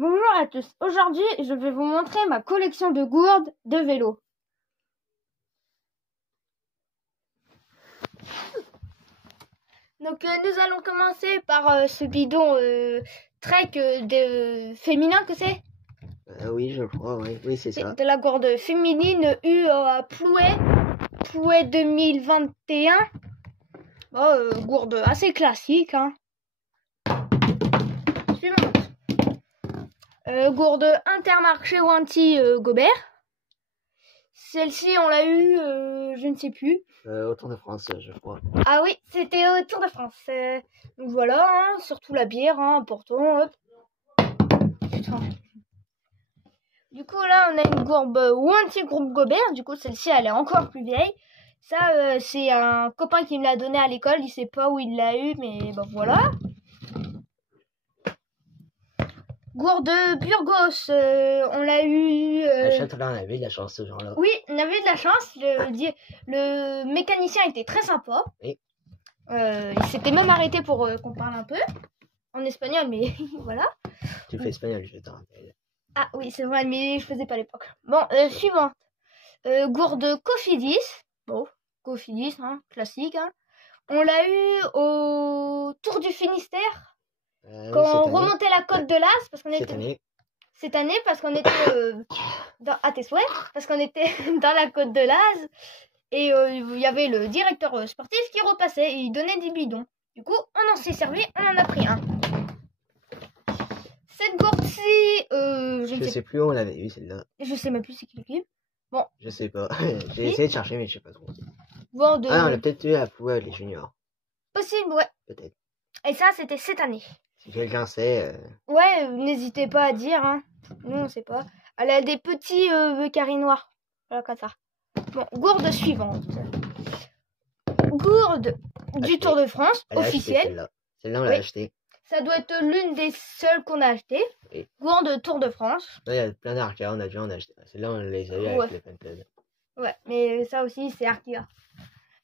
Bonjour à tous. Aujourd'hui, je vais vous montrer ma collection de gourdes de vélo. Donc, nous allons commencer par ce bidon Trek féminin que c'est. Oui, je crois, oui, c'est ça. De la gourde féminine U à Plouet 2021. Gourde assez classique, hein. Suivante. Gourde Intermarché Wanty Gobert. Celle-ci, on l'a eu, je ne sais plus. Au Tour de France, je crois. Ah oui, c'était au Tour de France. Donc voilà, hein, surtout la bière, hein, important. Hop. Putain. Du coup, là, on a une gourde Wanty Groupe Gobert. Du coup, celle-ci, elle est encore plus vieille. Ça, c'est un copain qui me l'a donné à l'école. Il sait pas où il l'a eu, mais ben voilà. Gourde Burgos, on l'a eu... À Châtelain, on avait de la chance ce genre-là. Oui, on avait de la chance. Le mécanicien était très sympa. Oui. Il s'était même arrêté pour qu'on parle un peu en espagnol, mais voilà. Tu fais espagnol, je te rappelle. Ah oui, c'est vrai, mais je faisais pas à l'époque. Bon, suivant. Gourde Cofidis. Bon, Cofidis, hein, classique. Hein. On l'a eu au Tour du Finistère. Quand on remontait la côte de l'As, parce qu'on était... Cette année, parce qu'on était à tes souhaits, parce qu'on était dans la côte de l'Az, et il y avait le directeur sportif qui repassait, et il donnait des bidons. Du coup, on en s'est servi, on en a pris un. Cette gourde-ci, je sais plus où on l'avait eu, celle-là. Je sais même plus c'est qui le clip. Bon. Je sais pas. J'ai essayé de chercher, mais je sais pas trop. Bon, Ah, on l'a peut-être eu à Plouet, les juniors. Possible, ouais. Peut-être. Et ça, c'était cette année. Si quelqu'un sait... Ouais, n'hésitez pas à dire, hein. Nous, on sait pas. Elle a des petits carrés noirs. Voilà, comme ça. Bon, gourde suivante. Gourde du Tour de France, officielle. Celle-là, on l'a achetée. Ça doit être l'une des seules qu'on a achetées. Oui. Gourde Tour de France. Il y a plein d'Arca, on a déjà acheté. Celle-là, on les a eu avec les Pentel. Ouais, mais ça aussi, c'est Arca.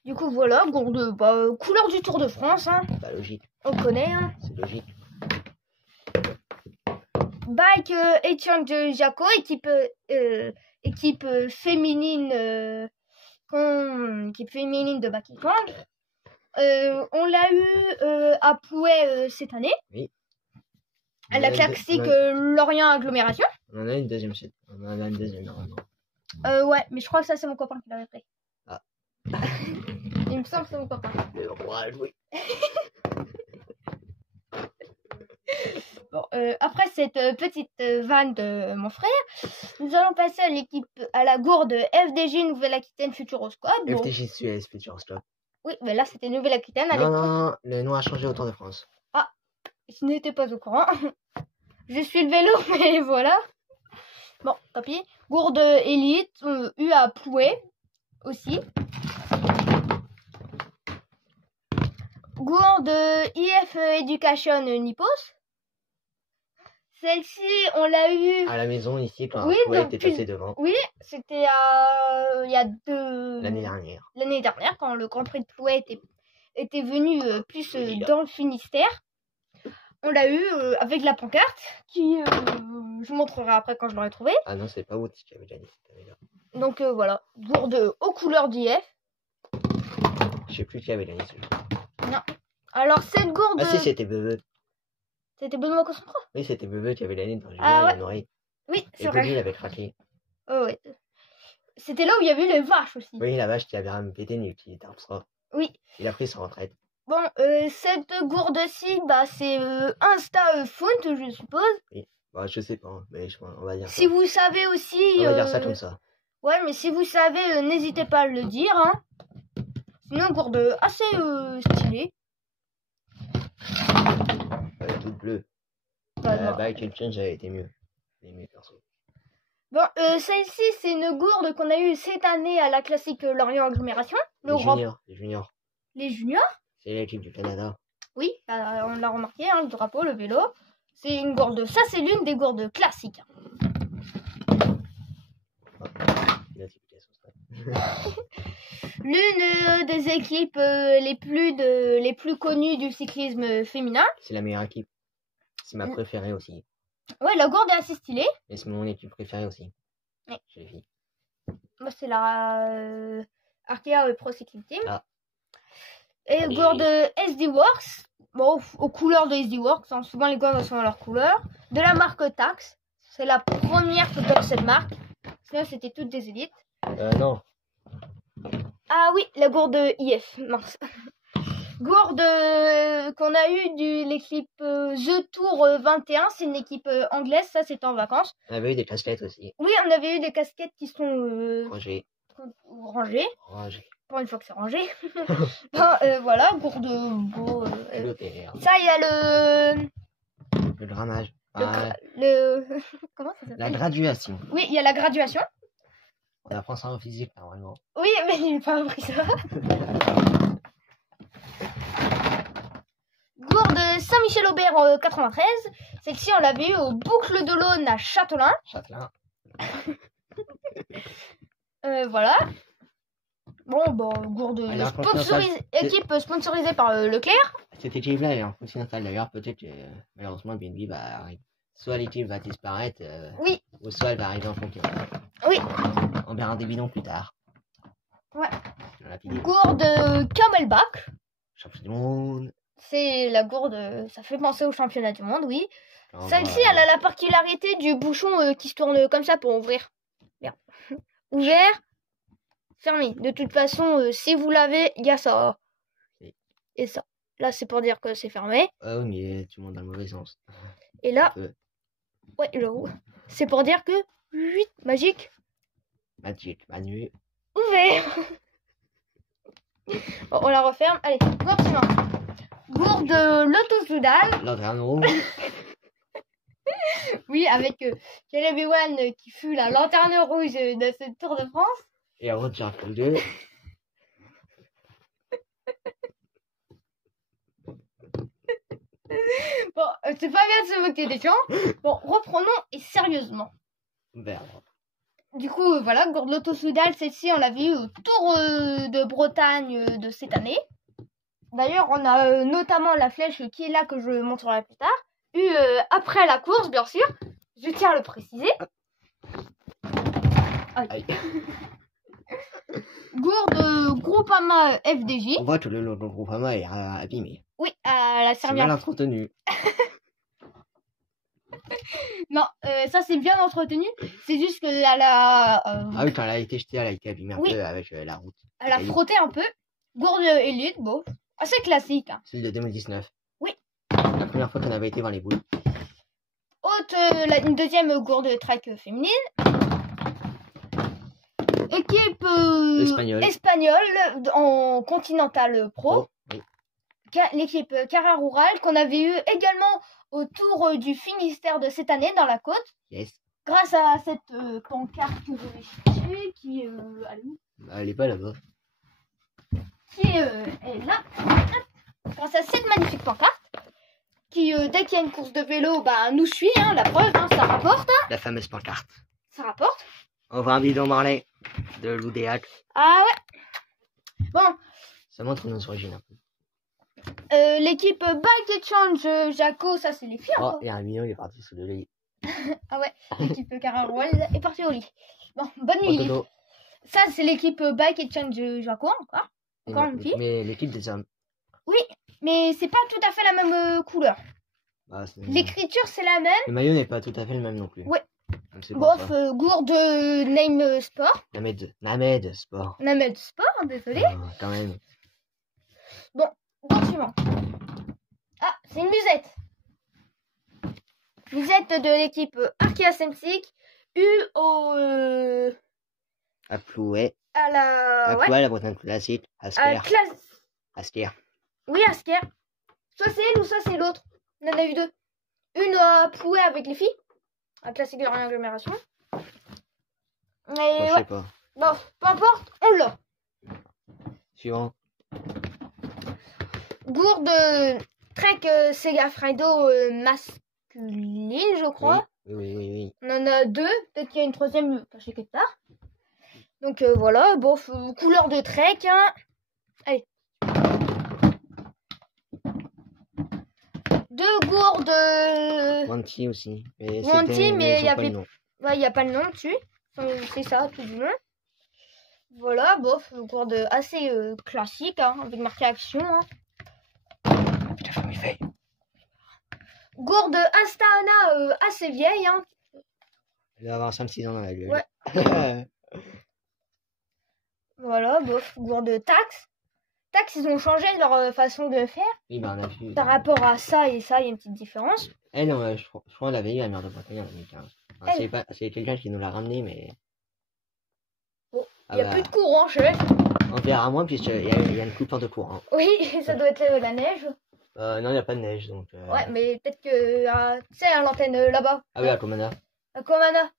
Du coup, voilà, gourde, couleur du Tour de France. Hein. Bah, logique. On connaît. Hein. C'est logique. Bike Etienne Jaco, équipe féminine équipe féminine de Bakikang. On l'a eu à Plouet cette année. Oui. À la classique Lorient Agglomération. On en a une deuxième. On en a une deuxième normalement. Ouais, mais je crois que ça c'est mon copain qui l'avait pris. Ah. Il me semble que c'est mon copain. Le roi a joué. Bon, après cette petite vanne de mon frère, nous allons passer à la gourde FDJ Nouvelle-Aquitaine Futuroscope. Bon. FDJ Suez Futuroscope. Oui, mais là c'était Nouvelle-Aquitaine. Non, le nom a changé au Tour de France. Ah, je n'étais pas au courant. Je suis le vélo, mais voilà. Bon, tant pis. Gourde Élite, U à Plouet aussi. Gourde IF Education Nipos. Celle-ci, on l'a eu à la maison ici quand Plouet était passé devant. Oui, c'était il y a l'année dernière. L'année dernière, quand le Grand Prix de Plouet était venu plus dans le Finistère. On l'a eu avec la pancarte qui je vous montrerai après quand je l'aurai trouvé. Ah non, c'est pas Wood qui avait gagné cette année-là. Donc voilà, gourde aux couleurs d'IF. Je sais plus qui avait gagné celui-là. Non. Alors cette gourde. Ah si, c'était Bebe. C'était Benoît Cosson. Oui, c'était Bebe qui avait gagné dans une oreille. Oui, c'est vrai. Et vrai. il avait craqué. Oh ouais. C'était là où il y avait les vaches aussi. Oui, la vache qui avait un pété qui était abstrait. Oui. Il a pris sa retraite. Bon, cette gourde-ci, c'est Insta Font, je suppose. Oui, bah, je sais pas, mais on va dire ça. Si vous savez aussi... On va dire ça comme ça. Ouais, mais si vous savez, n'hésitez pas à le dire. Hein. Sinon, gourde assez stylée. Toute bleue. La Bike Exchange a été mieux. Les mieux perso. Bon, celle-ci, c'est une gourde qu'on a eue cette année à la classique Lorient Agglomération. Les juniors. Les juniors? C'est l'équipe du Canada. Oui, on l'a remarqué, hein, le drapeau, le vélo. C'est une gourde. Ça, c'est l'une des gourdes classiques. L'une des équipes les plus connues du cyclisme féminin. C'est la meilleure équipe. C'est ma préférée aussi. Ouais, la gourde est assez stylée. Et c'est mon équipe préférée aussi. Ouais. Chez les filles. Moi, c'est la Arkea Pro Cycling Team. Ah. Et Allez. gourde SD Works. Bon, aux couleurs de SD Works. Hein. Souvent, les gourdes sont à leur couleur. De la marque Tax. C'est la première que porte cette marque. Sinon, c'était toutes des élites. Non. Ah oui, la gourde IF. Mince. Gourde qu'on a eu de l'équipe The Tour 21. C'est une équipe anglaise. Ça, c'était en vacances. On avait eu des casquettes aussi. Oui, on avait eu des casquettes qui sont Rangées. rangées. Pour une fois que c'est rangé. Voilà, gourde beau. Ça, il y a le grammage. Comment ça s'appelle? La graduation. Oui, il y a la graduation. On apprend ça en physique normalement. Oui, mais il n'a pas appris ça. Gourde Saint-Michel-Aubert 93. Celle-ci, on l'avait eu au Boucle de l'Aune à Châtelain. Voilà. Bon, gourde équipe sponsorisée par Leclerc. Cette équipe-là, elle est en continental d'ailleurs. Peut-être que malheureusement, BNB va soit l'équipe va disparaître, oui. Ou soit elle va arriver en continental. Oui. On verra des bidons plus tard. Ouais. Gourde Camelback. Champion du monde. C'est la gourde, ça fait penser au championnat du monde, oui. Celle-ci, elle a la particularité du bouchon qui se tourne comme ça pour ouvrir. Bien. Ouvert. Fermé. De toute façon, si vous l'avez, il y a ça. Et ça. Là, c'est pour dire que c'est fermé. Ah oui, mais tu montes dans le mauvais sens. Et là, ouais, c'est pour dire que 8 magique. Manu. Ouvert. Bon, on la referme. Allez, gourde suivante. Gourde Lotto-Soudal. Lanterne rouge. Oui, avec Caleb Ewan qui fut la lanterne rouge de ce Tour de France. Et avant de faire le 2. Bon, c'est pas bien de se moquer des gens. Bon, reprenons et sérieusement. Vert. Du coup, voilà, gourde Lotto-Soudal, celle-ci, on l'avait eu au Tour de Bretagne de cette année. D'ailleurs, on a notamment la flèche qui est là, que je montrerai plus tard. Après la course, bien sûr. Je tiens à le préciser. Aïe. Gourde Groupama FDJ. On voit que le logo Groupama est abîmé. Oui, à la C'est serviette. mal entretenu. Non, ça c'est bien entretenu. C'est juste que elle a... Ah oui, quand elle a été jetée, elle a été abîmée un peu avec la route. Elle a frotté un peu. Gourde élite, bon. Assez classique. Hein. Celle de 2019. Oui. La première fois qu'on avait été dans les boules. Une deuxième gourde trek féminine. Équipe espagnole en Continental Pro. Oh, oui. L'équipe Cara Rural qu'on avait eu également au Tour du Finistère de cette année dans la côte. Yes. Grâce à cette pancarte que je vais chercher qui est Elle est pas là-bas. Qui est là. Grâce à cette magnifique pancarte qui dès qu'il y a une course de vélo nous suit, hein, la preuve, hein, ça rapporte. Hein. La fameuse pancarte. Ça rapporte. On voit un bidon Marley de l'Oudéac. Ah ouais. Bon. Ça montre nos origines un peu. L'équipe Bike Exchange Jaco, ça c'est les filles. Oh, il y a un bidon, il est parti sous le lit. Ah ouais, l'équipe Cararouel est partie au lit. Bon, bonne nuit. Ça c'est l'équipe Bike Exchange Jaco encore. Encore une fille. Mais l'équipe des hommes. Oui, mais c'est pas tout à fait la même couleur. L'écriture c'est la même. Le maillot n'est pas tout à fait le même non plus. Ouais. Bof, gourde Name Sport. Named Sport. Named Sport, désolé. Quand même. Bon, gourde suivante. Ah, c'est une musette. Musette de l'équipe Arkea Samsic. À Plouet. À la... Plouet, la Bretagne classique. Asker. Asker. Oui, Asker. Soit c'est elle ou soit c'est l'autre. On en a eu deux. Une à Plouet avec les filles. Un classique de réagglomération. Je sais pas. Bon, peu importe, on l'a. Suivant. Gourde Trek Segafredo masculine, je crois. Oui. On en a deux. Peut-être qu'il y a une troisième cachée quelque part. Donc voilà, bof, couleur de Trek. Hein. Allez. 2 gourdes. Wanty aussi. Mais Wanty, c'était- mais ils il y ont pas avait- le nom. Ouais, il n'y a pas le nom dessus. C'est ça, tout du long. Voilà, bof, gourde assez classique, hein, avec marqué action. Hein. Putain, je m'y fais. Gourde Astana assez vieille. Hein. Elle doit avoir 5-6 ans dans la gueule. Ouais. Voilà, bof, gourde Tax. Tax, ils ont changé leur façon de faire. Oui, bah on a vu. Par rapport à ça et ça, il y a une petite différence. Elle, je crois qu'on l'avait eu à la mère de Bretagne en 2015. Enfin, Elle. c'est quelqu'un qui nous l'a ramené, mais. Bon, Ah il n'y a bah, plus de courant, chef. on verra moins, puisqu'il y a une coupure de courant. Oui, ça doit être la neige. Non, il n'y a pas de neige, donc. Ouais, mais peut-être que, tu sais, à l'antenne là-bas. Ah oui, à Comana. À Comana.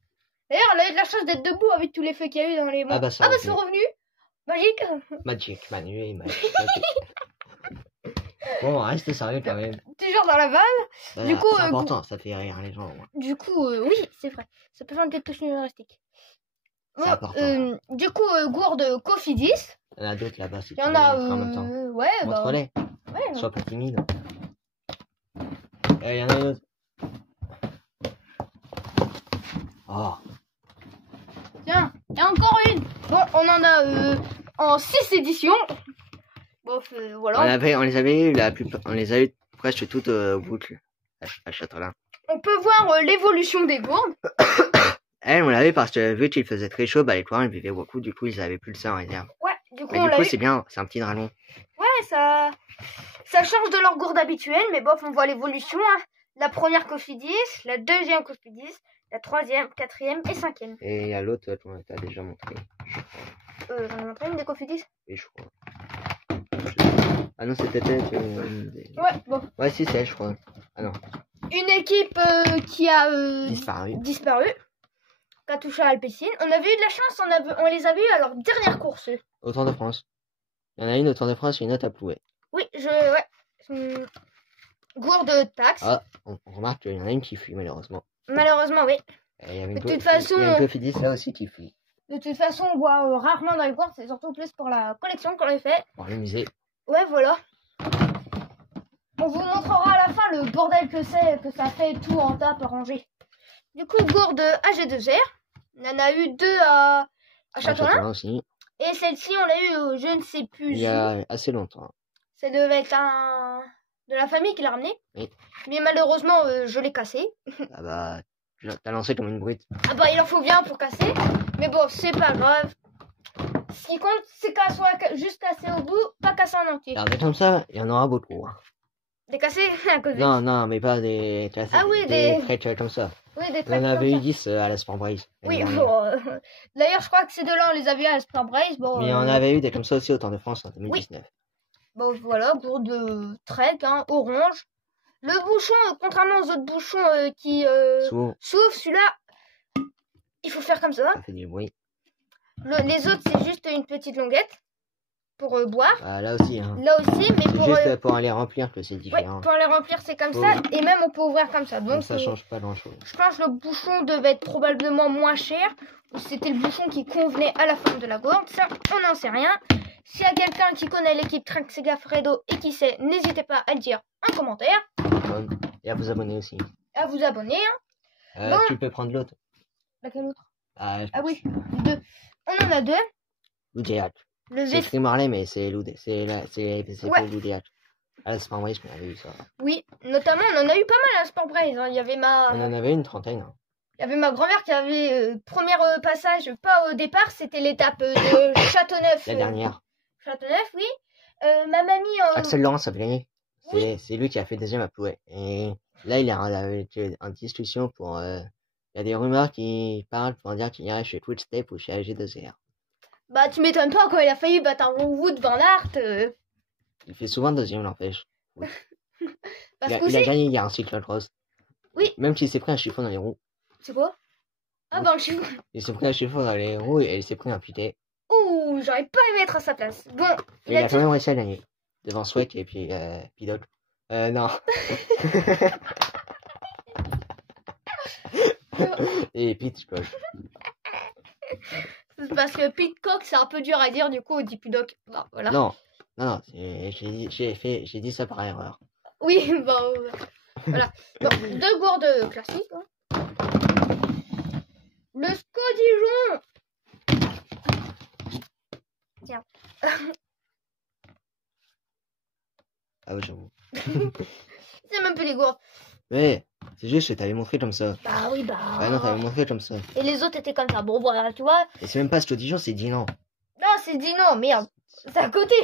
D'ailleurs, elle a eu de la chance d'être debout avec tous les feux qu'il y a eu dans les monts. Ah bah, ça c'est revenu. Magique. Magic, Manu et Magic. Bon, reste sérieux quand même. Toujours dans la vanne. Voilà, Du coup, c'est important, ça fait rire les gens. Du coup, oui, c'est vrai. Ça peut faire une petite touche humoristique. C'est important. Du coup, gourde Cofidis. Il y en a d'autres là-bas, si Il tu y en veux a, les montrer en même temps. ouais, bah, Montre-les, ouais, sois pas timide. Il y en a d'autres. Oh, Tiens, il y a encore une. Bon, on en a en 6 éditions. Bon, voilà. on les avait eu on les a eu presque toutes boucles à Châtelain. On peut voir l'évolution des gourdes. Elle, on l'avait parce que vu qu'il faisait très chaud, bah les courants ils buvaient beaucoup, du coup ils avaient plus le sang en réserve. Ouais, du coup, Mais on du l'a coup eu. c'est bien, c'est un petit dralon. Ouais, ça change de leur gourde habituelle, mais bof, on voit l'évolution. Hein. La première Cofidis, la deuxième Cofidis, la troisième, quatrième et cinquième. Et il y a l'autre qu'on t'a déjà montré. J'en ai montré une des Cofidis. Et je crois. Ah non, c'était peut-être Ouais, bon. Ouais, si, c'est elle, je crois. Ah non. Une équipe qui a Disparu. qui a touché à Alpecin. On avait eu de la chance, on les avait eu à leur dernière course. Au Tour de France. Il y en a une au Tour de France et une autre à Plouet. Oui, ouais. Gourde Tax. Ah, on remarque qu'il y en a une qui fuit, malheureusement. Malheureusement, oui. Et il y avait De toute façon, il y a une Cofidis là aussi qui fuit. De toute façon, on voit rarement dans les gourdes, c'est surtout plus pour la collection qu'on les fait. Pour le musée. Ouais, voilà. On vous montrera à la fin le bordel que ça fait tout en tas par ranger. Du coup, gourde AG2R. On en a eu 2 à Châtelain. Aussi. Et celle-ci, on l'a eu, je ne sais plus. Il y a assez longtemps. Ça devait être de la famille qui l'a ramené. Oui. Mais malheureusement, je l'ai cassé. Ah bah, t'as lancé comme une brute. Ah bah, il en faut bien pour casser. Mais bon, c'est pas grave. Ce qui compte, c'est qu'elle soit juste cassée au bout, pas cassée en entier. Alors, comme ça, il y en aura beaucoup. Hein. Des cassés à cause Non, non, mais pas des. Ah oui, des treks comme ça. Oui, des On tracks en avait comme eu 10 à la Sport Brace. Oui, bon, d'ailleurs, je crois que ces deux-là, on les avait à Sport Brace. Bon, Mais on avait eu des comme ça aussi au Tour de France en 2019. Bon, voilà, gourde trek, hein, orange. Le bouchon, contrairement aux autres bouchons qui s'ouvrent, celui-là, il faut faire comme ça. Ça fait du bruit. Les autres, c'est juste une petite longuette pour boire. Ah, là aussi, hein. Là aussi, mais C'est pour... juste pour aller remplir que c'est Oui, différent. pour les remplir, c'est comme ça. Et même, on peut ouvrir comme ça. Donc, ça change pas grand-chose. je pense que le bouchon devait être probablement moins cher. Ou c'était le bouchon qui convenait à la forme de la gourde. Ça, on n'en sait rien. S'il y a quelqu'un qui connaît l'équipe Trek Segafredo et qui sait, n'hésitez pas à le dire en commentaire. Et à vous abonner aussi. À vous abonner. Hein. Bon. Tu peux prendre l'autre. Laquelle autre? Ah oui, 2. On en a 2. Loudéac. Le C'est V. écrit Marley, mais c'est Loudé. C'est Ouais. pas Loudéac. Ah, la Sport Brace, on avait eu ça. Oui, notamment, on en a eu pas mal à Sport Brace. Hein. Il y avait On en avait une trentaine. Hein. Il y avait ma grand-mère qui avait premier passage, pas au départ, c'était l'étape de Châteauneuf. La dernière. Châteauneuf, oui. Ma mamie... Axel Laurent a gagné. Oui. C'est lui qui a fait deuxième à Plouet. Et là, il est en discussion pour... Il y a des rumeurs qui parlent pour dire qu'il irait chez Quickstep ou chez AG2R. Bah, tu m'étonnes pas quand il a failli battre un Wood Van Aert. Il fait souvent deuxième, l'empêche. Oui. Parce il a que gagné hier en cyclocross. Oui. Même s'il s'est pris un chiffon dans les roues. C'est quoi? Ah, dans le chiffon. Il s'est pris un chiffon dans les roues et il s'est pris un piquet. Ouh, j'aurais pas aimé être à sa place. Bon, il a quand même réussi à gagner. Devant Sweat et puis Pidoc. Non. Et Pitchcock. C'est parce que Pitcock, c'est un peu dur à dire, du coup, on dit Pidoc. Bon, voilà. Non, j'ai dit ça par erreur. Oui, bon. Voilà. Donc, 2 gourdes classiques. Hein. Le Scodijon. Tiens. Ah ouais, j'avoue. C'est même plus les gourdes. Mais, c'est juste que t'avais montré comme ça. Bah oui, bah. Ouais, non, t'avais montré comme ça. Et les autres étaient comme ça. Bon, voilà, tu vois. Et c'est même pas Scodijon, c'est Dinan. Non, c'est dit non, merde. C'est à côté.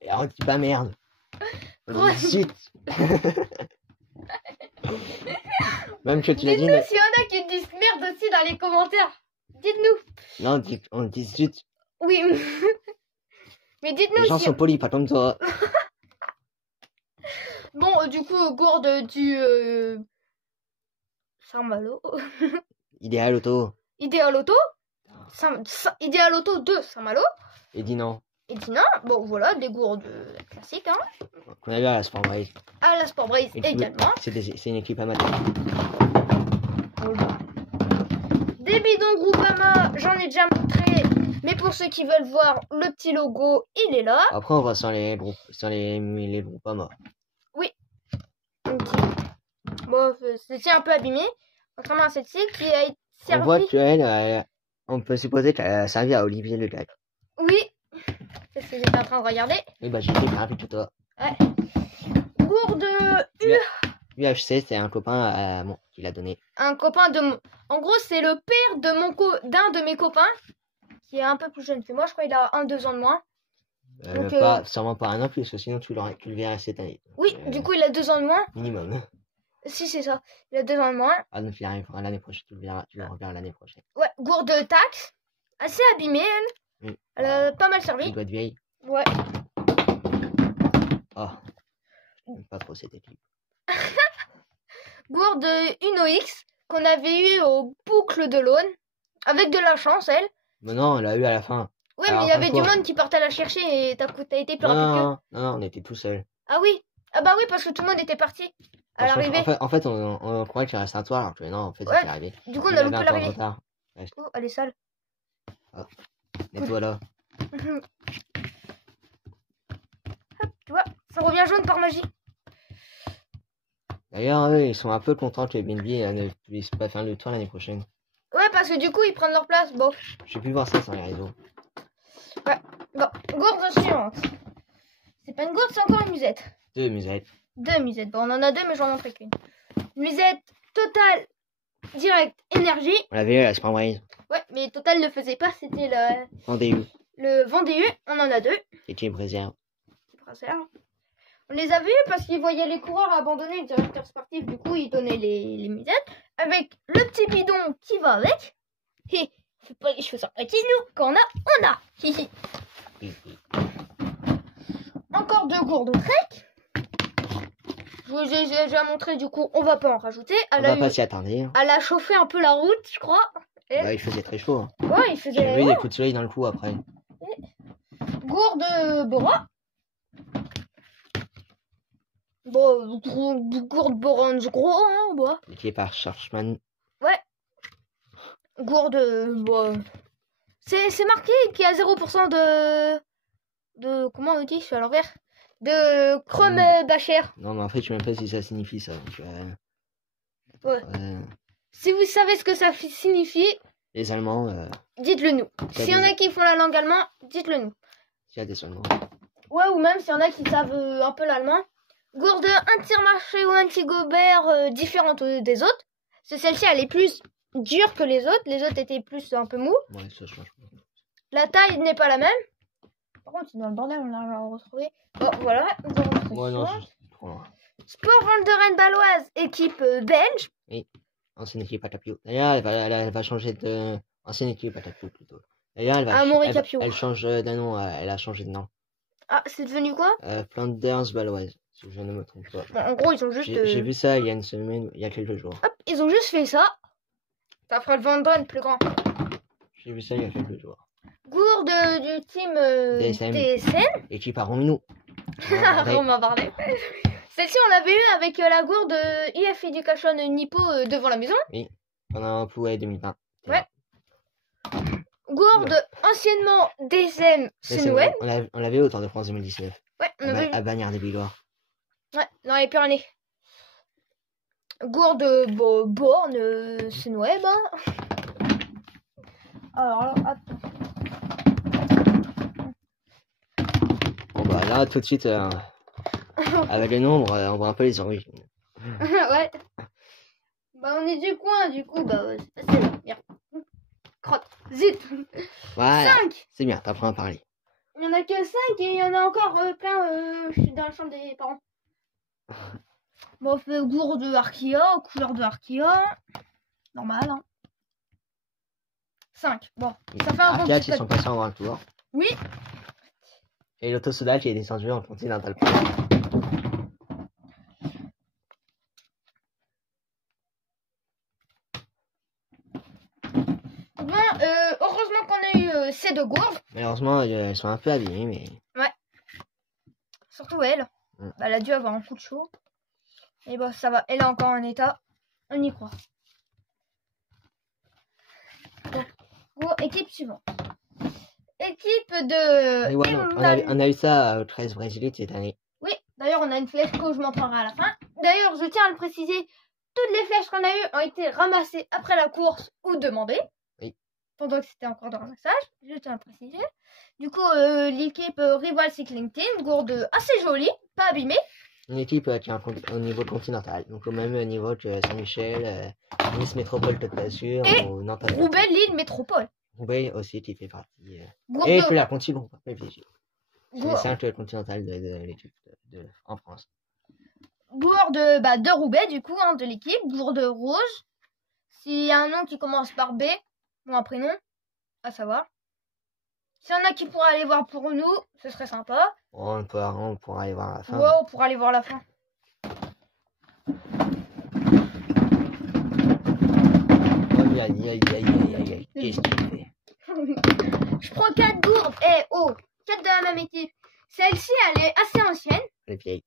Et alors, dis pas merde. On Ouais. dit zut. Même que tu l'as dit, Dites-nous mais... s'il y en a qui disent merde aussi dans les commentaires. Dites-nous. Non, on dit zut. Oui. Mais Les dites-nous gens si. sont polis, pas comme toi. Bon, du coup, gourde du. Saint-Malo. Idéal auto. Idéal Auto. Idéal Auto de Saint-Malo. Et Dinan. Et Dinan. Bon, voilà, des gourdes classiques. Hein. Qu'on a vu à la Sport Braise. À la Sport Braise également. C'est une équipe amateur. Des bidons Groupama, j'en ai déjà montré. Mais pour ceux qui veulent voir le petit logo, il est là. Après, on va sans les groupes, les groupes à mort. Bon, c'est un peu abîmé. Contrairement à celle-ci qui a été On voit qu'elle, on peut supposer qu'elle a servi à Olivier Le Gag. Oui. C'est ce que j'étais en train de regarder. Oui, bah j'ai dit grave tout toi. Ouais. Gourde UHC, c'est un copain qui l'a donné. un copain de mon... En gros, c'est le père de d'un de mes copains qui est un peu plus jeune que moi. Je crois qu'il a 1-2 ans de moins. Donc, Sûrement pas un an plus, sinon tu le verras cette année. Oui, du coup, il a 2 ans de moins. Minimum. Si, c'est ça. Il a 2 ans de moins. Ah, donc il arrivera l'année prochaine, tu le reverras l'année prochaine. Ouais, gourde taxe. Assez abîmée, elle. Oui. Elle a pas mal Il servi. doit être vieille. Ouais. Oh, j'aime pas trop cette équipe. Gourde Uno-X qu'on avait eu au boucle de l'Aune. Avec de la chance, elle. Mais non, on l'a eu à la fin. Ouais, Alors, mais il y avait quoi du monde qui partait la chercher et t'as été plus Non, rapide qu'eux. non, on était tout seuls. Ah oui. Ah bah oui, parce que tout le monde était parti à l'arrivée. En fait, on croyait qu'il restait un toit, alors que non, en fait, Ouais. c'était arrivé. Du coup, on Il a avait loupé un temps de l'arrivée. retard. Oh, elle est sale. Nettoie là. Hop, tu vois, ça revient jaune par magie. D'ailleurs, eux, ils sont un peu contents que BNB ne puisse pas faire le tour l'année prochaine. Ouais, parce que du coup, ils prennent leur place. Bon, J'ai pu voir ça sur les réseaux. bon, gourde suivante. C'est pas une gourde, c'est encore une musette. 2 musettes. 2 musettes. Bon, on en a 2, mais j'en montrerai qu'une. Musette Total Direct Énergie. On l'avait eu à la Sport Braise. Ouais, mais Total ne faisait pas, c'était Vendée le Vendée. On en a 2. équipe réserve. On les a vus parce qu'ils voyaient les coureurs abandonner le directeur sportif. Du coup, ils donnaient les musettes avec le petit bidon qui va avec. Et on fait pas les choses en nous. Quand on a. Hihi. Encore 2 gourdes Trek. Je vous ai déjà montré, du coup, on va pas en rajouter. On va pas s'y attarder. Elle a chauffé un peu la route, je crois. Et... Bah, il faisait très chaud. Hein. Ouais, il faisait. J'ai vu des coups de soleil dans le cou après. Gourde Bora. Bon, gourde Borange gros, hein, bah. Équipe par Schwarzman. Ouais. Gourde, bon. C'est marqué qu'il y a 0% de... Comment on dit? Je suis à l'envers. De chrome bacher. Non, mais en fait, je sais même pas si ça signifie ça. Donc, Ouais. Si vous savez ce que ça signifie, les Allemands, dites-le nous. S'il y en a qui font la langue allemande, dites-le nous. s'il y a des Allemands. Ouais, ou même s'il y en a qui savent un peu l'allemand. Gourde anti-marché ou anti-gobert différente des autres. Parce que celle-ci, elle est plus dure que les autres. Les autres étaient plus un peu mous. Ouais, ça change pas. La taille n'est pas la même. Par contre, c'est dans le bordel, on l'a retrouvé. Bon, voilà. Ouais, non, c'est trop loin. Sport Valderen Baloise, équipe belge. Oui, ancienne équipe à Tapio. D'ailleurs, elle va changer de... Ancienne équipe à Tapio, plutôt. D'ailleurs, elle change d'un nom, elle a changé de nom. Ah, c'est devenu quoi? Flanders Baloise, si je ne me trompe pas. Bon, en gros, ils ont juste... J'ai vu ça il y a une semaine, il y a quelques jours. Hop, ils ont juste fait ça. Ça fera le Valderen plus grand. J'ai vu ça il y a quelques jours. Gourde du team DSN. Équipe à Romino. Romain Bardet. Celle-ci, on l'avait eu avec la gourde IF Education Nippo devant la maison. Oui, pendant Pouet 2020. Ouais. Gourde anciennement DSM Sunweb. On l'avait au Tour de France 2019. Ouais, on avait à Bagnères des Bigorre. Ouais, dans les Pyrénées. Gourde borne, c'est web. Hein. Alors là, attends. Bon bah là tout de suite avec les nombres on voit un peu les origines. Ouais. Bah on est du coin, du coup, bah c'est facile. Merde. Crotte. Zut. Voilà. 5. C'est bien, t'apprends à parler. Il y en a que 5 et il y en a encore plein. Je suis dans la chambre des parents. Bon, on fait gourde Arkea, couleur de Arkea. Normal, hein. 5. Bon, ça fait un bon Arcade, petit ils sont passés en grand tour. Oui. Et l'autosoda qui est descendu en continental. Bon, heureusement qu'on a eu ces deux gourdes. Malheureusement, elles sont un peu abîmées, mais... Surtout elle. Bah, elle a dû avoir un coup de chaud. Et bon, ça va. Elle est encore en état. On y croit. Bon, équipe suivante. Équipe de... Et voilà, on a eu ça au 13 Brésil cette année. Oui, d'ailleurs, on a une flèche que je m'en prendrai à la fin. D'ailleurs, je tiens à le préciser, toutes les flèches qu'on a eues ont été ramassées après la course ou demandées. Oui. Pendant que c'était encore dans le ramassage, je tiens à le préciser. Du coup, l'équipe Rival Cycling Team, gourde assez jolie, pas abîmée. Une équipe qui est au niveau continental, donc au même niveau que Saint-Michel, Nice Métropole, Côte d'Azur, ou Nantes. Roubaix, Lille, Métropole. Roubaix aussi qui fait partie. Gourde Et de... que la Conti, bon, pas plaisir. C'est les Gourde 5 continentales de l'équipe en France. Gourde de Roubaix, du coup, hein, de l'équipe. Gourde rouge. S'il y a un nom qui commence par B, ou un prénom, à savoir. S'il y en a qui pourraient aller voir pour nous, ce serait sympa. Oh, on pourra aller voir à la fin. Ouais, on pourra aller voir la fin. Aïe. Qu'est-ce qu'il fait? Je prends 4 gourdes. 4 de la même équipe. Celle-ci, elle est assez ancienne. Les vieilles.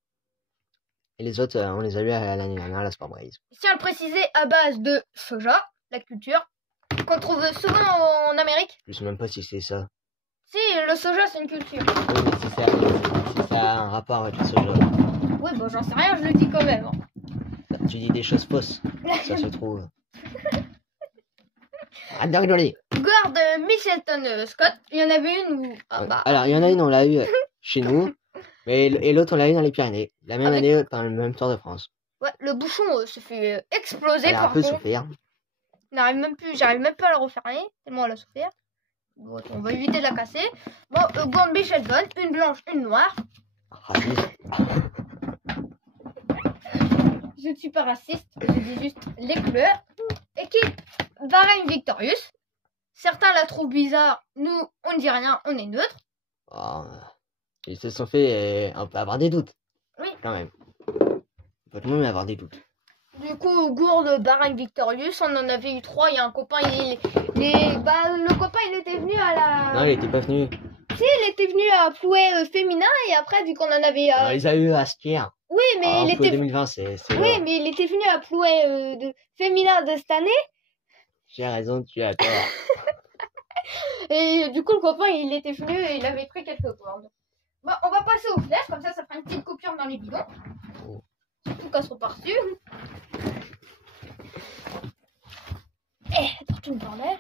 Et les autres, on les a eu l'année dernière à la Sport Braise. Je tiens à le préciser, à base de soja, la culture, qu'on trouve souvent en Amérique. Je sais même pas si c'est ça. Si, le soja, c'est une culture. Oui, mais si ça a un rapport avec le soja. Oui, bon, j'en sais rien, je le dis quand même. Tu dis des choses fausses, ça se trouve. Arrête de rigoler. Gourde Michelton Scott, il y en avait une où... Alors, il y en a une, on l'a eu chez nous. Et l'autre, on l'a eu dans les Pyrénées. La même année, dans le même Tour de France. Ouais, le bouchon se fait exploser Elle a un peu souffert. J'arrive même pas à la refermer, tellement elle a souffert. Bon, on va éviter de la casser. Bon, gourde Michelton, une blanche, une noire. Raciste. Je ne suis pas raciste, je dis juste les couleurs. Équipe Bahreïn Victorious. Certains la trouvent bizarre, nous on ne dit rien, on est neutre. Oh, ils se sont fait... on peut avoir des doutes. Oui. Quand même. On peut tout le monde avoir des doutes. Du coup, gourde Bahreïn Victorious, on en avait eu 3. Il y a un copain, le copain il était venu à la... Non, il était pas venu. Si, il était venu à Fouet féminin et après, vu qu'on en avait... Non, il les a eu à skier. Oui, mais il était... 2020, c'est Oui, mais il était venu à Fouet de féminin de cette année. J'ai raison, tu as tort. Et du coup, le copain, il était venu et il avait pris quelques cordes. Bon, on va passer aux flèches, comme ça fera une petite coupure dans les bidons. Oh. Surtout qu'elles sont par-dessus. Dans tout le bordel.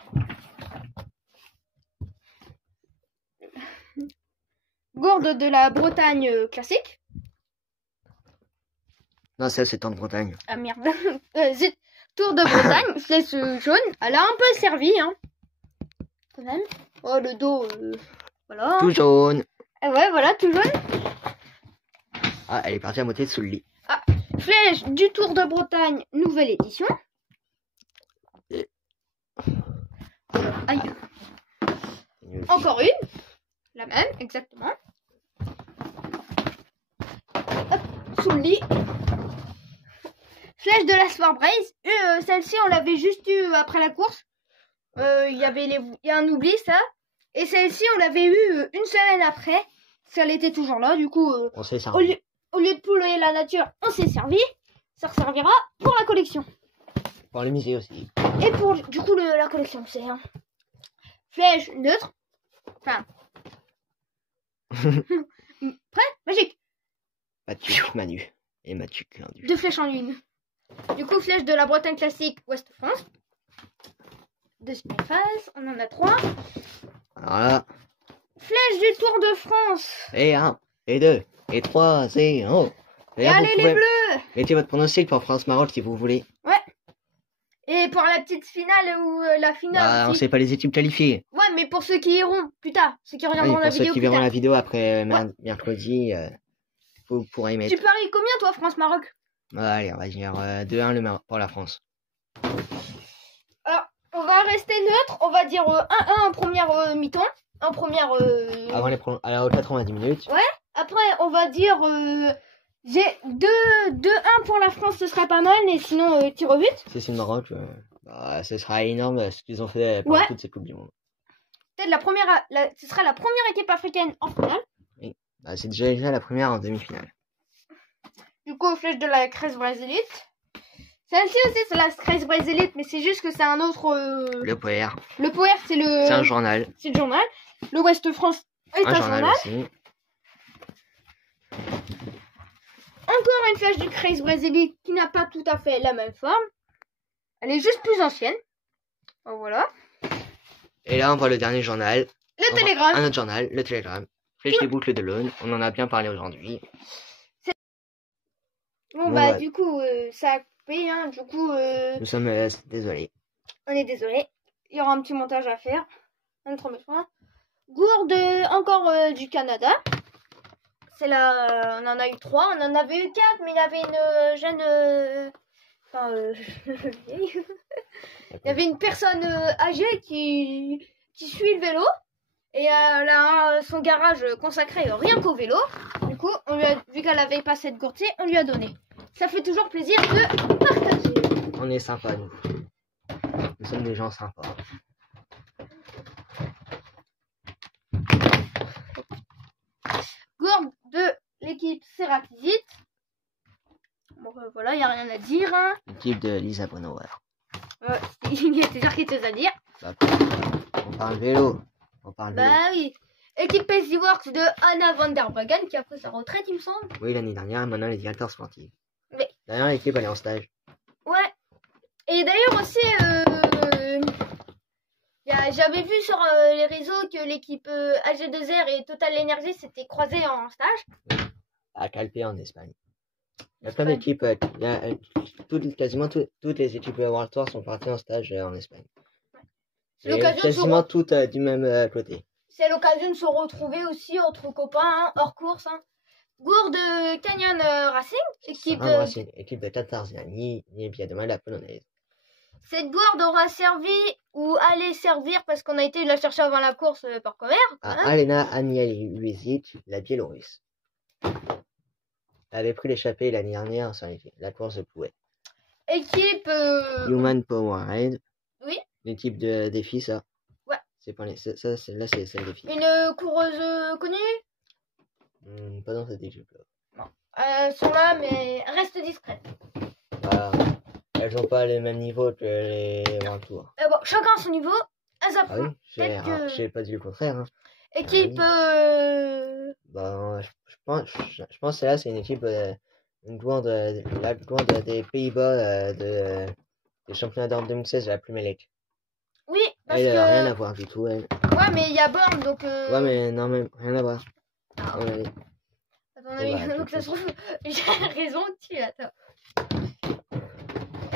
Gourde de la Bretagne classique. Non, ça, c'est Tour de Bretagne. Ah merde. Zut. Tour de Bretagne, flèche jaune. Elle a un peu servi, hein. Quand même. Oh, le dos, voilà. Tout jaune. Ouais, voilà, tout jaune. Ah, elle est partie à moitié sous le lit. Ah, flèche du Tour de Bretagne, nouvelle édition. Aïe. Encore une. La même, exactement. Hop, sous le lit. Flèche de la Sport Braise. Celle-ci, on l'avait juste eu après la course. Il y a un oubli, ça. Et celle-ci, on l'avait eu une semaine après. Parce qu'elle était toujours là. Du coup, on s'est au lieu de polluer la nature, on s'est servi. Ça servira pour la collection. Pour le musée aussi. Et pour, du coup, la collection, c'est un flèche neutre. Enfin. Prêt? Magique. Matu, Manu. Et Matu, Clindu. 2 flèches en une. Du coup, flèche de la Bretagne classique, Ouest France. Deuxième phase, on en a 3. Alors là, Flèche du Tour de France. et 1, et 2, et 3, c'est... Oh. Et D'ailleurs, allez vous les pouvez bleus. mettez votre pronostic pour France-Maroc si vous voulez. Ouais. Et pour la petite finale ou la finale Bah, on aussi. sait pas les équipes qualifiées. Ouais, mais pour ceux qui iront plus tard, ceux qui Ah oui, regarderont la pour ceux vidéo qui plus verront tard. la vidéo après mercredi, vous pourrez mettre... Tu paries combien toi, France-Maroc? Allez, on va dire 2-1 le Maroc pour la France. Alors, on va rester neutre, on va dire 1-1 en première mi-temps. En première... Avant alors, aux 90 minutes. Après, on va dire... j'ai 2-1 pour la France, ce serait pas mal, mais sinon, tir au but. Si c'est le Maroc, bah, ce sera énorme ce qu'ils ont fait pendant Ouais. toute cette Coupe du Monde. Peut-être ce sera la première équipe africaine en finale. Bah, c'est déjà la première en demi-finale. Du coup, flèche de la Crèce Brésilite. Celle-ci aussi, c'est la Crèce Brésilite, mais c'est juste que c'est un autre... Le Poer, Le Poer, c'est le... c'est un journal. C'est le journal. Le Ouest France est Un journal aussi. Encore une flèche du Crèce Brésilite qui n'a pas tout à fait la même forme. Elle est juste plus ancienne. Donc, voilà. Et là, on voit le dernier journal. Le Télégramme. Un autre journal, le Télégramme. Flèche des boucles de l'Aune. On en a bien parlé aujourd'hui. Bon, Bon, bah, ouais. du coup, ça a coupé, hein. Du coup, Nous sommes désolés. on est désolé. Il y aura un petit montage à faire. Gourde encore du Canada. C'est là, on en a eu 3. On en avait eu 4, mais il y avait une jeune... il y avait une personne âgée qui suit le vélo. Et elle a son garage consacré rien qu'au vélo. Du coup, vu qu'elle avait pas cette gourtier, on lui a donné. Ça fait toujours plaisir de partager. On est sympas, nous. Nous sommes des gens sympas. Gourde de l'équipe Cératizite. Bon, voilà, il n'y a rien à dire. Hein. L'équipe de Lisa Bonauer. Il y a toujours quelque chose à dire. On parle vélo. On parle vélo. Bah oui. Équipe Pacey Works de Anna van der Wagen qui a pris sa retraite, il me semble. Oui, l'année dernière, maintenant les directeurs sportifs. Oui. D'ailleurs, l'équipe, elle est en stage. Ouais. Et d'ailleurs aussi, j'avais vu sur les réseaux que l'équipe AG2R et Total Energy s'étaient croisées en stage. À Calpe, en Espagne. Il y a plein d'équipes. Quasiment toutes les équipes World Tour sont parties en stage en Espagne. C'est l'occasion quasiment toutes du même côté. C'est l'occasion de se retrouver aussi entre copains, hein, hors course. Hein. Gourde Canyon Racing, équipe de Tatarziani, et bien demain la polonaise. Cette gourde aura servi ou allait servir parce qu'on a été la chercher avant la course par commerce. À Alena Aniel-Uizic, la Biélorusse. Elle avait pris l'échappée l'année dernière sur la course de Plouet. Équipe... Human Powerade. Oui. L'équipe de défi, ça. Ouais. C'est pas les... c'est le défi. Une coureuse connue pas dans cette équipe-là. Non. Elles sont là, mais restent discrètes. Voilà. Elles n'ont pas le même niveau que les World Tour. Bon, chacun à son niveau. Elles Ah oui, j'ai pas dit le contraire. Hein. Équipe... Bah, je pense que là, c'est une équipe... la gourde des Pays-Bas de championnat d'Europe 2016 de la Premier League. Oui, parce elle que... a rien à voir du tout, elle. Ouais, mais il y a Born, donc... Ouais, mais non, même rien à voir. Ah, ouais. Attends, donc ça se trouve, j'ai raison, tu attends.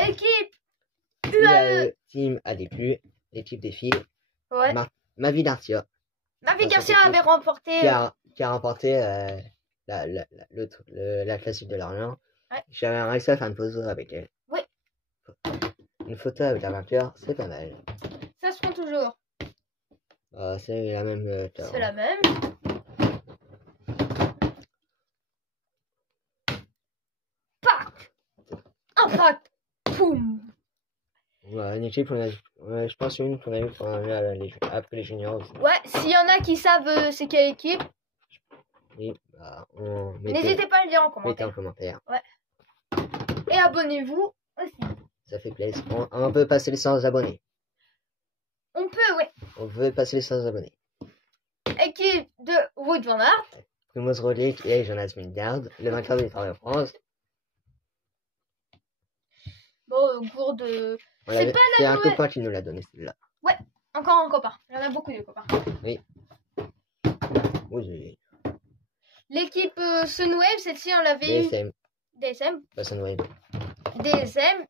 Équipe UAE Team ADQ, l'équipe des filles. Ouais. Mavi Garcia. Mavi Garcia avait remporté... Qui a remporté la classique de l'Orient. Ouais. J'avais réussi à faire une photo avec elle. Oui. Une photo avec la vainqueur, c'est pas mal. Ça se prend toujours. C'est la même. C'est la même. Pac. Impact. Poum. Ouais, une équipe, je pense une qu'on a eu après les juniors aussi. Ouais, s'il y en a qui savent c'est quelle équipe, oui, n'hésitez pas à le dire en commentaire. Mettez en commentaire. Ouais. Et abonnez-vous aussi. Ça fait plaisir. On peut passer les 100 abonnés. On peut, ouais. On veut passer les 100 abonnés. Équipe de Wout van Aert. Primoz Roglic et Jonas Vingegaard, le vainqueur de l'Étoile de France. Bon, gourde. C'est pas C'est la un Noël. copain qui nous l'a donné celui-là. Encore un copain. Il y en a beaucoup de copains. Oui, oui. L'équipe Sunwave, celle-ci, on l'avait eu. DSM, DSM. pas Sunwave. DSM.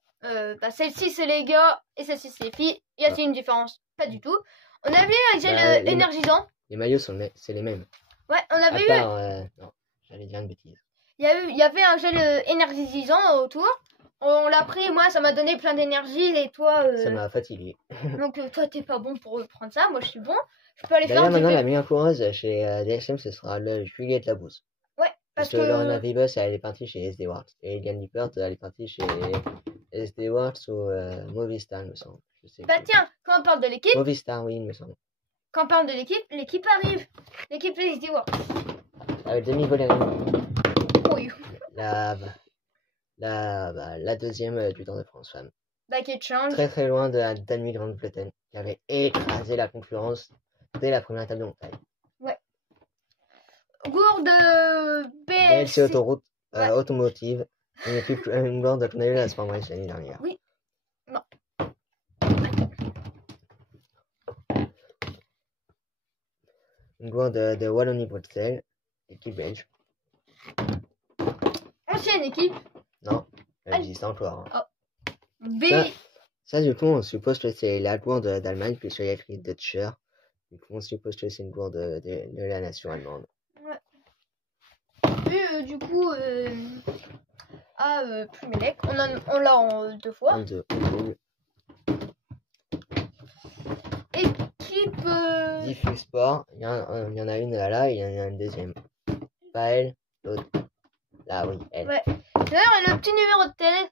Celle-ci, c'est les gars et celle-ci, c'est les filles. Y a-t-il une différence? Pas du tout. On avait un gel énergisant. Les maillots c'est les mêmes. Ouais, on À avait eu. part, non, j'allais dire une bêtise. Il y avait un gel énergisant autour. On l'a pris, moi ça m'a donné plein d'énergie et toi... Ça m'a fatigué. Donc toi t'es pas bon pour prendre ça, moi je suis bon. Je peux aller faire D'ailleurs, du maintenant, vélo. la meilleure coureuse chez DSM, ce sera le Juliette Labouze. Ouais, Parce parce que Lorena Vibos, elle est partie chez SD Works. Et Eliane Lippert, elle est partie chez SD Works ou Movistar, il me semble. Je sais Bah plus. tiens, quand on parle de l'équipe, Movistar, oui, il me semble. quand on parle de l'équipe arrive. L'équipe SD Works. Avec Demi Voléry. Oui. La deuxième du Tour de France femme. Bucket Change. Très très loin de la Danois Grande Bretagne, qui avait écrasé la concurrence dès la première étape de montagne. Gourde BLC BLC. Autoroute Ouais. Automotive, une gourde qu'on a eu à la Sport Race l'année dernière. Oui. Non. Une gourde de Wallonie-Bruxelles, équipe belge. Ancienne équipe. Non, elle Ah. existe encore. Hein. B. Ça, du coup, on suppose que c'est la gourde d'Allemagne, puisqu'il y a écrit Deutscher. Du coup, on suppose que c'est une gourde de la nation allemande. Et du coup, Plumelec, on l'a en 2 fois. Un, deux, double. Équipe. Diffus Sport, il y en a une là et il y en a une deuxième. Pas elle, l'autre. Là, oui, elle. Ouais. D'ailleurs, elle a le petit numéro de tel.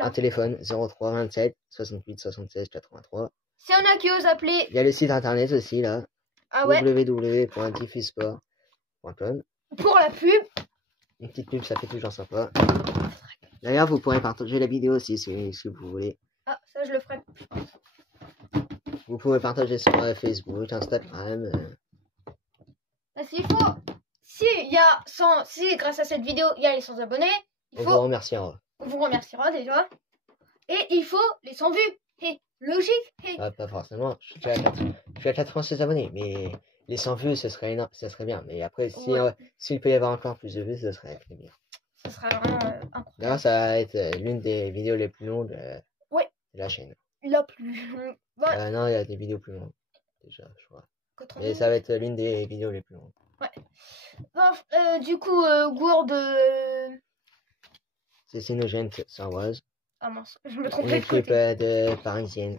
Un téléphone 03 27 68 76 83. Si on a qui ose appeler. Il y a le site internet aussi là. Ah ouais. www.diffusport.com. Pour la pub. Une petite pub, ça fait toujours sympa. D'ailleurs, vous pourrez partager la vidéo aussi si vous voulez. Ah, ça je le ferai. Vous pouvez partager sur Facebook, Instagram. Parce qu'il faut. Si grâce à cette vidéo il y a les 100 abonnés, On vous remerciera. on vous remerciera déjà. Et il faut les 100 vues. Et logique. Et Pas forcément. Je suis à 86 abonnés, mais les 100 vues, ce serait bien. Mais après, s'il peut y avoir encore plus de vues, ce serait très bien. ça sera vraiment incroyable. D'ailleurs, ça va être l'une des vidéos les plus longues de la chaîne. La plus. Bon, Non, il y a des vidéos plus longues. Déjà, je crois. 80. Et ça va être l'une des vidéos les plus longues. Bon, du coup, gourde. C'est Cynogène Sarroise. Ah mince, je me Une trompais de équipe côté. de parisienne.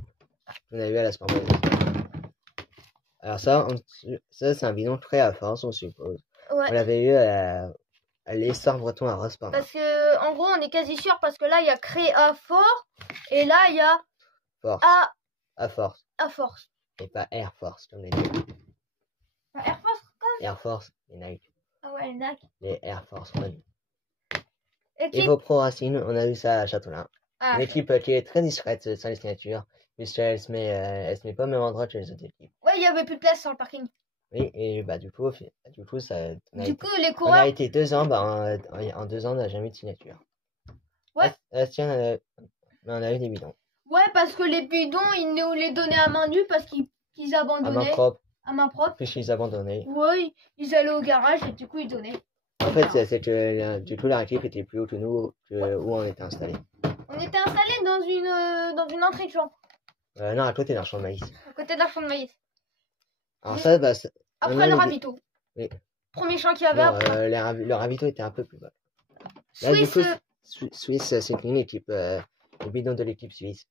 On a vu à la Sport Race. Alors ça c'est un bidon très à force, on suppose. Ouais. On l'avait eu à l'Essor Breton à Rosport. Parce que, en gros, on est quasi sûr parce que là, il y a Créa Fort et là, il y a Force. À force. A Force. Et pas Air Force, comme les Nike. Air Force Air Force, les Nike. Ah ouais, Nike. Les Air Force One. Équipe. Evo Pro Racing, on a vu ça à Châteaulin. Ah, Une équipe qui est très discrète sur les signatures, puisqu'elle se met pas au même endroit que les autres équipes. ouais, il y avait plus de place sur le parking. Oui, et du coup, ça, Du coup, les on a coureurs. été 2 ans, en 2 ans, on n'a jamais eu de signature. Ouais. Tiens, on a eu des bidons. Ouais, parce que les bidons, ils nous les donnaient à main nue parce qu'ils À abandonnaient. main propre, À main propre. puisqu'ils abandonnaient. Ouais, ils allaient au garage et du coup, ils donnaient. En fait, c'est que du coup, leur équipe était plus haut que nous, où on était installés. On était installés dans une entrée de champ, Non, à côté d'un champ de maïs. à côté d'un champ de maïs. Alors ça, Après non, le mais- ravito. Oui. Premier champ qu'il y avait non, après. le ravito était un peu plus bas. Là, du Suisse. coup, Suisse, c'est une équipe, le bidon de l'équipe suisse.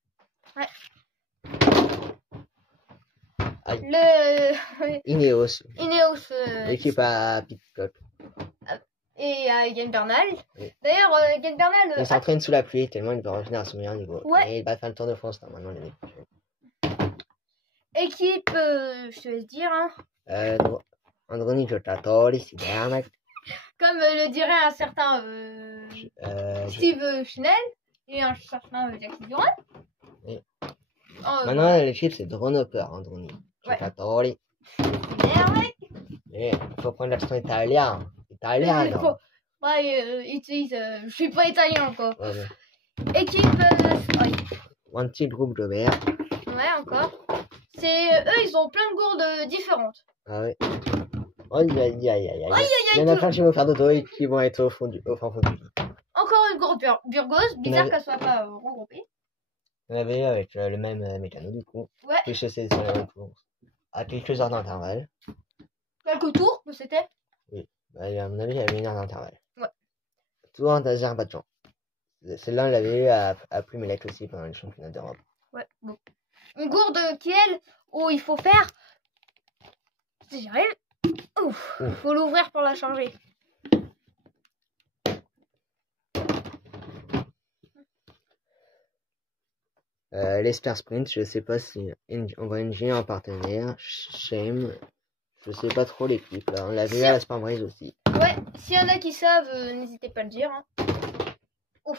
Ineos, Ineos l'équipe à Pitcock. et à Egan Bernal. Oui. D'ailleurs, Egan Bernal. Il s'entraîne sous la pluie tellement il veut revenir à son meilleur niveau. Ouais. Et il va faire le Tour de France normalement l'année prochaine. Équipe, je te laisse dire, hein. Androni Giocatori, Sidernac. Comme le dirait un certain Steve Schnell et un certain Jacques Duran. Oui. Voilà. Maintenant, l'équipe c'est Dronhopper, Androni Giocatori. Merde. Et il faut prendre l'accent italien. Italien, non. Ouais, ils disent, je suis pas italien quoi. Ouais. Équipe, Wanty Groupe Gobert. Ouais, encore. Eux, ils ont plein de gourdes différentes. Ah oui. Aïe, aïe, aïe, aïe, aïe. Il y en a plein qui vont faire dodo et qui vont être au fond du lit. Encore une gourde Burgos. Bizarre qu'elle soit pas regroupée. On avait avec le même mécano du coup. Ouais. Puis je sais à quelques heures d'intervalle. Quelques tours, c'était. Oui. Bah, à mon avis, il y avait 1 heure d'intervalle. Ouais. Tout en Azerbaïdjan. Celle-là, on l'avait eu à Plumelec aussi pendant les championnats d'Europe. Ouais, bon. Une gourde qui, elle, où il faut faire. Si j'arrive. Ouf. Faut l'ouvrir pour la changer. L'Esper Sprint, je sais pas si on va NG en partenaire. Shame. Je sais pas trop l'équipe là. On l'avait eu à la Spambrise aussi. Ouais, s'il y en a qui savent, n'hésitez pas à le dire. Hein. Ouf.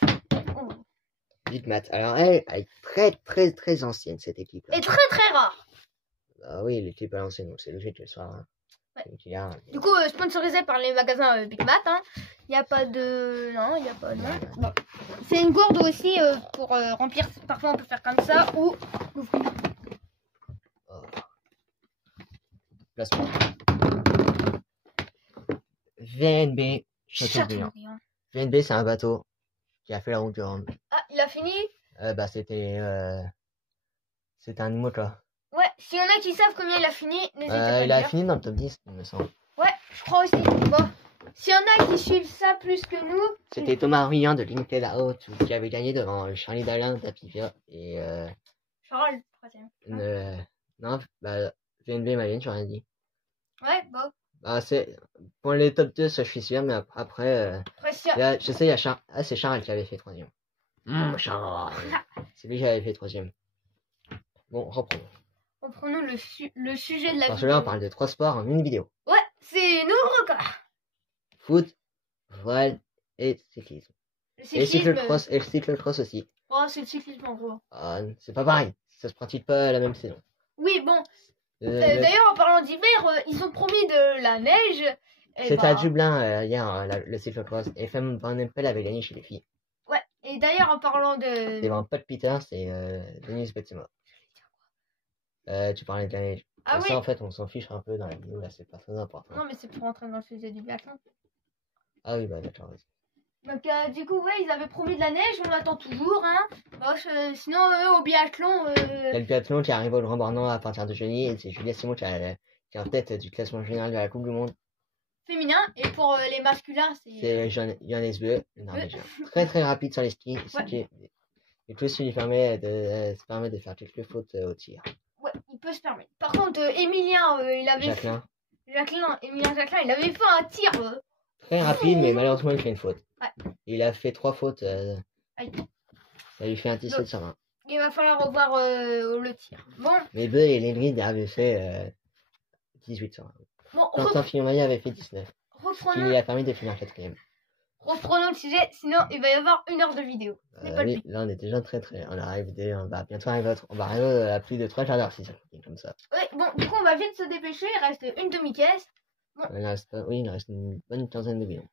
Dites Matt. Alors elle est très très très ancienne cette équipe là. Et très très rare. Ah oui, l'équipe à l'ancienne, donc c'est logique qu'elle soit. Hein. Ouais. Du coup, sponsorisé par les magasins Big Mat. Hein. Il n'y a pas de. Non, il n'y a pas de. Bon. C'est une gourde aussi pour remplir. Parfois, on peut faire comme ça ou. Oh. Placement. VNB Châteaubriand. VNB, c'est un bateau qui a fait la route du Rhum. Ah, il a fini? Bah, c'était un moteur. Ouais, s'il y en a qui savent combien il a fini, n'hésitez pas à il a fini dans le top 10, il me semble. Ouais, je crois aussi. Bon, s'il y en a qui suivent ça plus que nous... C'était Thomas Ruyant de LinkedIn Out qui avait gagné devant Charlie Dalin de Tapivia et... Charles, troisième. Non, bah, VNB Mayenne, j'aurais dit. Ouais, bon. Bah, c'est... Pour les top 2, ça je suis sûr, mais après... je sais, il y a Charles... Ah, c'est Charles qui avait fait troisième. Charles. C'est lui qui avait fait troisième. Bon, reprenons. Reprenons le sujet de la vidéo. Là, on parle de 3 sports en une vidéo. Ouais, c'est nouveau record. Foot, voile et cyclisme. Et le cyclocross aussi. Oh, c'est le cyclisme en gros. Ah, c'est pas pareil. Ça se pratique pas la même saison. Oui, bon. D'ailleurs, en parlant d'hiver, ils ont promis de la neige. C'était à Dublin hier, le cyclocross. Et Femme Van Empel avait gagné chez les filles. Ouais, et d'ailleurs, en parlant de... Devant Paul Peters et Denise Betsema. Tu parlais de la neige. Ah oui. Ça, en fait, on s'en fiche un peu dans la vidéo, là, c'est pas très important. Non, mais c'est pour rentrer dans le sujet du biathlon. Ah oui, bah d'accord, vas-y. Donc, du coup, ouais, ils avaient promis de la neige, on l'attend toujours, hein. Bon, sinon, au biathlon... Il y a le biathlon qui arrive au Grand Bornand à partir de jeudi, et c'est Julia Simon qui est en tête du classement général de la Coupe du Monde. Féminin, et pour les masculins, c'est Johannes Beu, le Norvégien. Très très rapide sur les skis, ouais. Et tout ce qui lui permet se permet de faire quelques fautes au tir. Ouais, il peut se permettre. Par contre, Emilien, il avait... Emilien Jacquelin, il avait fait un tir... Très rapide, mais malheureusement, il fait une faute. Ouais. Il a fait 3 fautes. Ça lui fait un 17 sur 20. Il va falloir revoir le tir. Bon. Mais Beu et Lingrid avaient fait 18 sur 20. Bon, Quentin Fillon-Maillet avait fait 19. Ce qui lui a permis de finir 4ème. Reprenons le sujet, sinon il va y avoir 1 heure de vidéo. Oui, là on est déjà très on va bientôt arriver à plus de 3 quarts d'heure si ça continue comme ça. Ouais, bon, du coup on va vite se dépêcher, il reste une demi-caisse. Bon. Il reste une bonne quinzaine de bidons.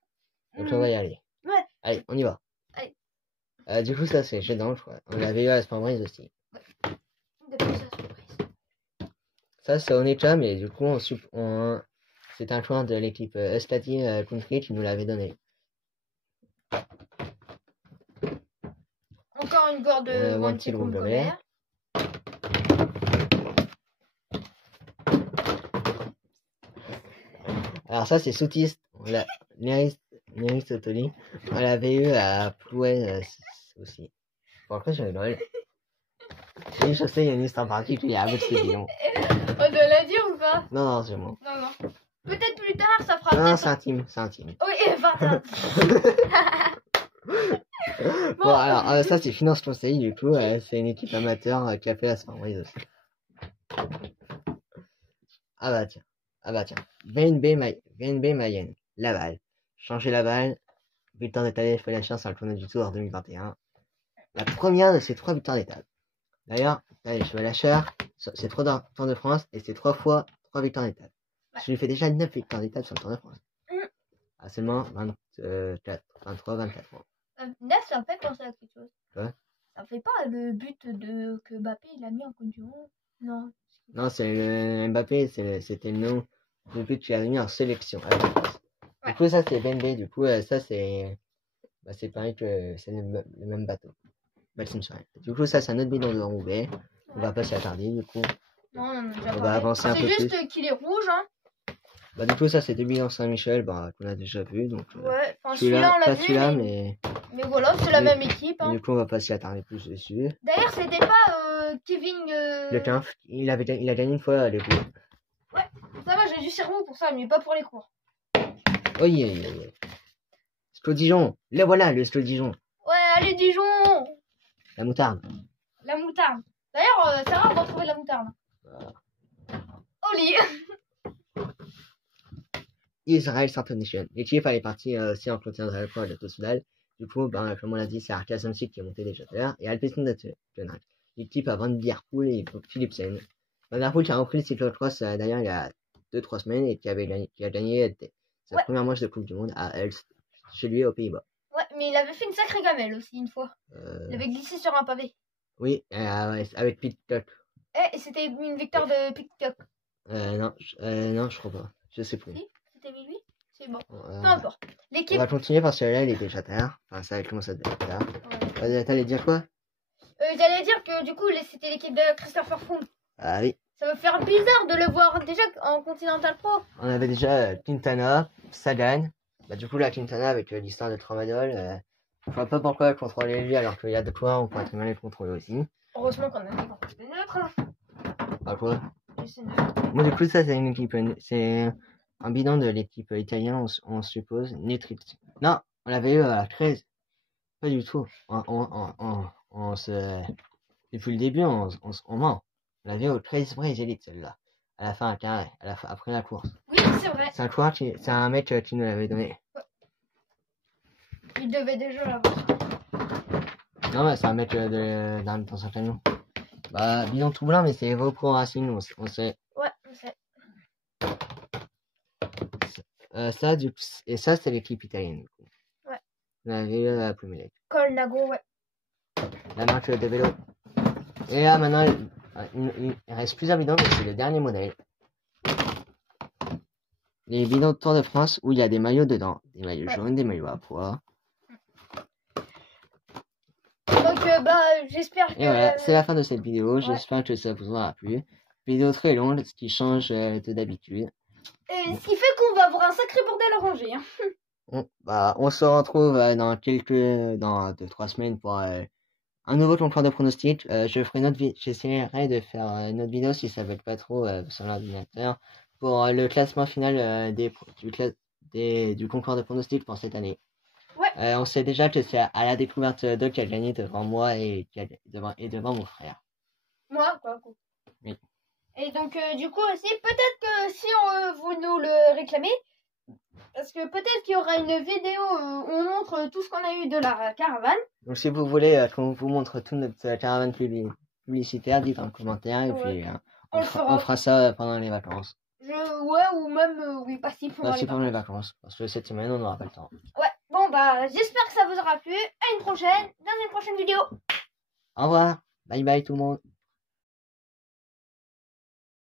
Donc on va y aller. Ouais. Allez, on y va. Allez. Du coup ça c'est gênant, je crois. On l'avait eu à la Spambrise aussi. Ouais. Depuis sa surprise. Ça c'est Oneka, mais du coup c'est un choix de l'équipe Euskadi Country qui nous l'avait donné. Encore une gourde de Wanty Groupe Gobert. Alors ça c'est Soutiste, Néris Totoli. On l'avait eu à Plouet aussi. Bon après je rigole. Oui je sais il y a une histoire particulière avec ce bidon. On doit la dire ou pas? Non c'est bon. Non. Peut-être plus tard ça fera... Non c'est intime. Oui, pardon. Bon alors ça c'est Finance Conseil du coup c'est une équipe amateur qui a fait la Spambrise aussi. Ah bah tiens. VNB Mayenne, Laval. Changer Laval, bulletin d'étape fait la chance sur le tournoi du Tour 2021. La première de ces 3 bulletins d'étape. D'ailleurs, je vais lâcher, c'est 3 Tours de France et c'est 3 fois 3 bulletins d'étape. Je lui fais déjà 9 bulletins d'étape sur le Tour de France. À seulement 23, 24 ans. 9 ça me fait penser à quelque chose. Quoi? Ça fait pas le but que Mbappé il a mis en Coupe du Monde. Non. Non, c'est le Mbappé, c'était le nom du but qu'il a mis en sélection. Ouais. Du coup, ça c'est BNB. Du coup, ça c'est pareil que c'est le même bateau. Maxime Sorel. Du coup, ça c'est un autre bidon de Roubaix. On va pas s'y attarder, du coup. Non, on en a déjà On va parlé. avancer un peu C'est plus. juste qu'il est rouge, hein. Bah, du coup, ça c'est deux bidons Saint-Michel, qu'on a déjà vu. Donc, Ouais, enfin celui-là on l'a pas vu. celui-là, Mais voilà, c'est la même équipe. Hein. Du coup, on va pas s'y attarder plus dessus. D'ailleurs, c'était pas Kevin. Le Quinf, il a gagné une fois les cours. Ouais, ça va, j'ai du cerveau pour ça, mais pas pour les cours. Oui. Stade Dijon. Là, voilà, le Stade Dijon. Ouais, allez, Dijon. La moutarde. La moutarde. D'ailleurs, c'est rare de retrouver de la moutarde. Oli. Israël Startup Nation. L'équipe elle est partie aussi en continent de l'Alpha de Sudal. Du coup, comme on l'a dit, c'est Arca Samsic qui est monté déjà tout à l'heure et Alpecin de Tenerife. L'équipe a Van Der Poel et Philipsen. Van Der Poel qui a repris le cyclocross d'ailleurs il y a 2-3 semaines et qui a gagné sa première manche de Coupe du Monde à Elst, chez lui aux Pays-Bas. Ouais, mais il avait fait une sacrée gamelle aussi une fois. Il avait glissé sur un pavé. Oui, avec Pitcock. Et c'était une victoire de Pitcock. Non, je crois pas. Je sais plus. Si, c'était lui. C'est bon. Peu importe. On va continuer parce que là, il est déjà tard. Enfin, ça commence à être tard. Ouais. T'allais dire quoi? J'allais dire que du coup, c'était l'équipe de Christopher Froome. Ah oui. Ça va faire bizarre de le voir déjà en Continental Pro. On avait déjà Quintana, Sagan. Bah, du coup, là, Quintana avec l'histoire de Tramadol. Je vois pas pourquoi contrôler lui alors qu'il y a de quoi, on pourrait très bien les contrôler aussi. Heureusement qu'on a dit qu'on était neutre. Ah quoi? C'est neutre. Moi, du coup, ça, c'est une équipe. C'est un bidon de l'équipe italienne, on suppose. Nutrix. Non, on l'avait eu à 13. Pas du tout. Depuis le début, on ment. On l'avait au 13 vrais élites, celle-là. À la fin, à carré, après la course. Oui, c'est vrai. C'est un mec qui nous l'avait donné. Ouais. Il devait déjà l'avoir. Non, mais c'est un mec dans un camion. Bah, bidon tout blanc, mais c'est Evo Pro Racing, on sait. Ouais, on sait. Ça, c'est l'équipe italienne, du coup. Ouais. On avait eu la Premier League. Colnago, ouais. La marque de vélo. Et là, maintenant, il reste plusieurs bidons, mais c'est le dernier modèle. Les bidons de Tour de France où il y a des maillots dedans. Des maillots jaunes, des maillots à pois. Donc, j'espère que... Et voilà, c'est la fin de cette vidéo. J'espère que ça vous aura plu. Vidéo très longue, ce qui change de d'habitude. Ce qui fait qu'on va avoir un sacré bordel à ranger. Hein. On se retrouve dans 2-3 semaines pour un nouveau concours de pronostics. J'essaierai de faire une autre vidéo si ça ne veut pas trop sur l'ordinateur pour le classement final du concours de pronostics pour cette année. Ouais. On sait déjà que c'est à la découverte d'eux qui a gagné devant moi et devant mon frère. Moi, quoi. Oui. Et donc, du coup aussi, peut-être que si vous nous le réclamez, parce que peut-être qu'il y aura une vidéo où on montre tout ce qu'on a eu de la caravane. Donc si vous voulez qu'on vous montre toute notre caravane publicitaire, dites en commentaire et puis on fera ça pendant les vacances. Ouais, ou même, oui, pas si pendant les vacances. Parce que cette semaine, on n'aura pas le temps. Ouais, bon, j'espère que ça vous aura plu. À une prochaine, dans une prochaine vidéo. Au revoir. Bye bye tout le monde.